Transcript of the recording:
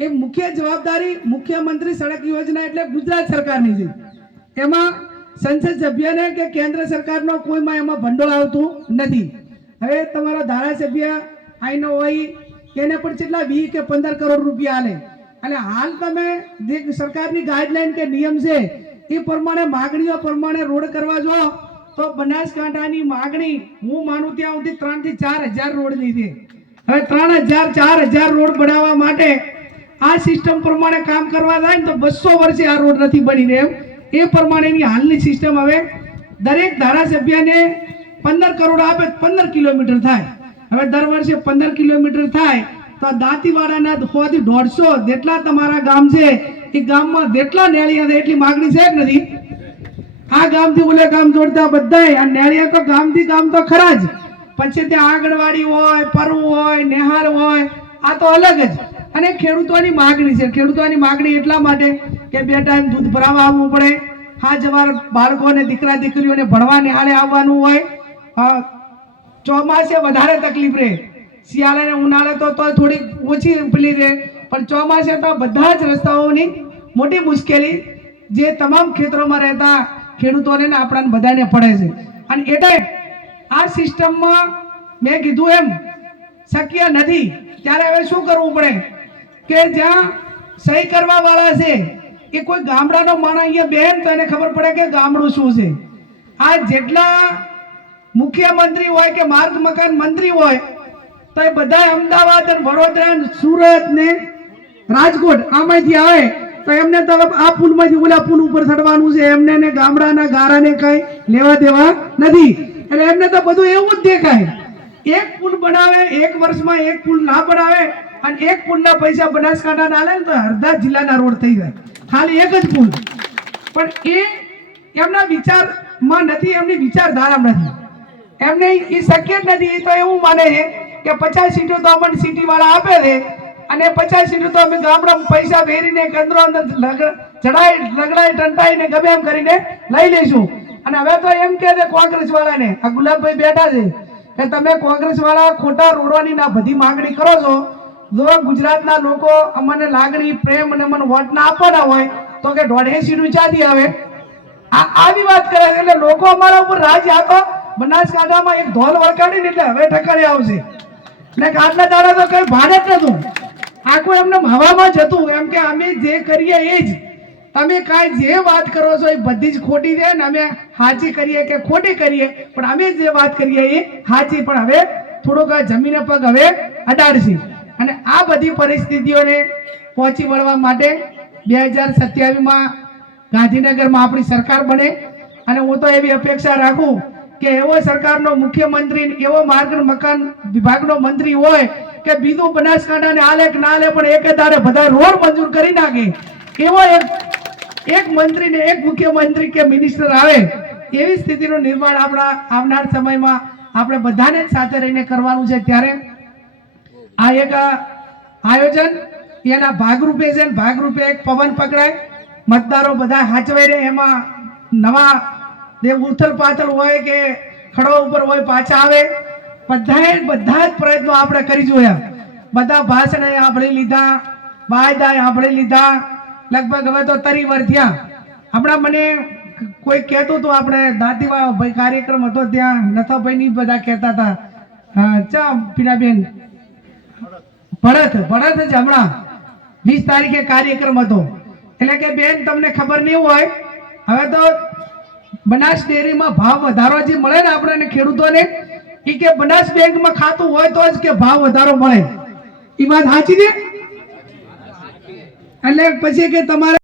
એ મુખ્ય જવાબદારી મુખ્યમંત્રી સડક યોજના એટલે ગુજરાત સરકારની છે. એમાં સંસદ સભ્યને કે કેન્દ્ર સરકારનો કોઈમાં એમાં ભંડોળ આવતું નથી. હવે તમારા ધારાસભ્ય આઈનો હોય એને પણ કેટલા વીસ કે પંદર કરોડ રૂપિયા આલે. અને હાલ તમે જે સરકારની ગાઈડલાઈન કે નિયમ છે, એ પ્રમાણે માગણીઓ પ્રમાણે રોડ કરવા જો, તો બનાસકાંઠાની માગણી હું માનું ત્યાં સુધી ત્રણથી ચાર હજાર રોડની છે હવે ત્રણ હજાર ચાર હજાર રોડ બનાવવા માટે આ સિસ્ટમ પ્રમાણે કામ કરવા જાય ને તો બસો વર્ષે આ રોડ નથી બની રહે એ પ્રમાણેની હાલની સિસ્ટમ હવે દરેક ધારાસભ્યને પંદર કરોડ આપે પંદર કિલોમીટર થાય. હવે દર વર્ષે પંદર કિલોમીટર થાય તો આ દાંતીવાડાના હોવાથી દોઢસો જેટલા તમારા ગામ છે, એ ગામમાં જેટલા નેળિયા છે એટલી માગણી છે કે નથી? આ ગામથી ઓલે ગામ જોડતા બધાય, આ નેળિયા તો ગામથી ગામ તો ખરા જ. પછી ત્યાં આંગણવાડી હોય પરવું હોય, નેહાર હોય, આ તો અલગ જ. અને ખેડૂતોની માગણી છે. ખેડૂતોની માગણી એટલા માટે કે બે ટાઈમ દૂધ ભરાવા આવવું પડે. હા, જવાર બાળકોને દીકરા દીકરીઓને ભણવા નિહાળે આવવાનું હોય ચોમાસે વધારે તકલીફ રહે. શિયાળાને ઉનાળે તો તો થોડીક ઓછી પેલી રહે. પણ ચોમાસે તો બધા જ રસ્તાઓની મોટી મુશ્કેલી જે તમામ ખેતરોમાં રહેતા ખેડૂતોને આપણાને બધાને પડે છે. અને એટલે આ સિસ્ટમમાં મેં કીધું એમ, શક્ય નથી. ત્યારે હવે શું કરવું પડે? કે જ્યાં સહી કરવા વાળા છે, એ કોઈ ગામડાનો માણસ અહીંયા બેન, તો એને ખબર પડે કે ગામડું શું છે. આ જેટલા મુખ્યમંત્રી હોય કે માર્ગ મકાન મંત્રી હોય, તો એ બધા અમદાવાદ અને વડોદરા સુરત ને રાજકોટ આમાંથી આવે, તો એમને તો આ પુલમાંથી ઓલા પુલ ઉપર ચડવાનું છે. એમને ને ગામડાના ગારાને કઈ લેવા દેવા નથી. એટલે એમને તો બધું એવું જ દેખાય. એક પુલ બનાવે, એક વર્ષમાં એક પુલ ના બનાવે અને એક પુલના પૈસા બનાસકાંઠા ના લે ને તો અડધા જિલ્લાના રોડ થઈ જાય. ખાલી એક જ પુલ. પણ એ એમના વિચારમાં નથી, એમની વિચારધારા નથી. એમને એ શક્ય જ નથી એ તો એવું માને છે કે પચાસ સીટો તો અમને સિટી વાળા આપે છે અને પચાસ સીટો તો અમે ગામડામાં પૈસા વેરીને કંદરો અંદર લગ- ચડાઈ લગડાઈ ટંટાઈને ગમે એમ કરીને લઈ લઈશું. અને હવે તો એમ કે છે કોંગ્રેસ વાળાને, આ ગુલાબભાઈ બેઠા છે, કે તમે કોંગ્રેસ વાળા ખોટા રોડવાની ના બધી માંગણી કરો છો. જો ગુજરાતના લોકો અમને લાગણી, પ્રેમ અને મને વોટ ના આપવાના હોય, તો કે દોઢે સીટ ચાલી આવે. આ આવી વાત કરે છે એટલે લોકો અમારા ઉપર રાજ. આપો બનાસકાંઠામાં એક ધોલ વળગાડીને એટલે હવે ઠકાણે આવશે. ને આજના દાડા તો કઈ ભાન જ નતું આખું એમને હવામાં હતું. એમ કે અમે જે કરીએ એ જ. તમે કાંઈ જે વાત કરો છો એ બધી જ ખોટી છે ને અમે સાચી કરીએ કે ખોટી કરીએ, પણ અમે જે વાત કરીએ એ સાચી પણ હવે થોડુંક જમીને પગ હવે અડાડશે. અને આ બધી પરિસ્થિતિઓને પહોંચી વળવા માટે બે હજાર સત્યાવીસમાં ગાંધીનગરમાં આપણી સરકાર બને. અને હું તો એવી અપેક્ષા રાખું કે એવો સરકારનો મુખ્યમંત્રી એવો માર્ગ મકાન વિભાગનો મંત્રી હોય કે બીજું બનાસકાંઠાને આલે કે ના લે પણ એકે દાડે બધા રોડ મંજૂર કરી નાખે. એવો એક એક મંત્રી ને એક મુખ્યમંત્રી કે મિનિસ્ટર આવે, એવી સ્થિતિનું નિર્માણ આપણા આવનાર સમયમાં આપણે બધાને જ સાથે રહીને કરવાનું છે. ત્યારે આ એક આયોજન, એના ભાગરૂપે છે ભાગરૂપે એક પવન પકડાય. મતદારો બધા હાચવાય રહે, એમાં નવા જે ઉથલ પાથલ હોય કે ખડો ઉપર હોય પાછા આવે. બધાએ, બધા જ પ્રયત્નો આપણે કરી જોયા. બધા ભાષણ આપણે લીધા વાયદા આપણે લીધા. લગભગ હવે તો તરી વર્ધ્યા હમણાં મને કોઈ કહેતું હતું આપણે દાંતીવા ભાઈ કાર્યક્રમ હતો ત્યાં નથાભાઈ ની બધા કહેતા હતા. ચા પીનાબેન ભરત ભરત જ હમણાં વીસ તારીખે કાર્યક્રમ હતો. એટલે કે બેન, તમને ખબર નહીં હોય, હવે તો બનાસ ડેરીમાં ભાવ વધારો જે મળે ને આપણને ખેડૂતોને, એ કે બનાસ બેંકમાં ખાતું હોય તો જ કે ભાવ વધારો મળે. એ વાત સાચી છે? એટલે પછી કે તમારે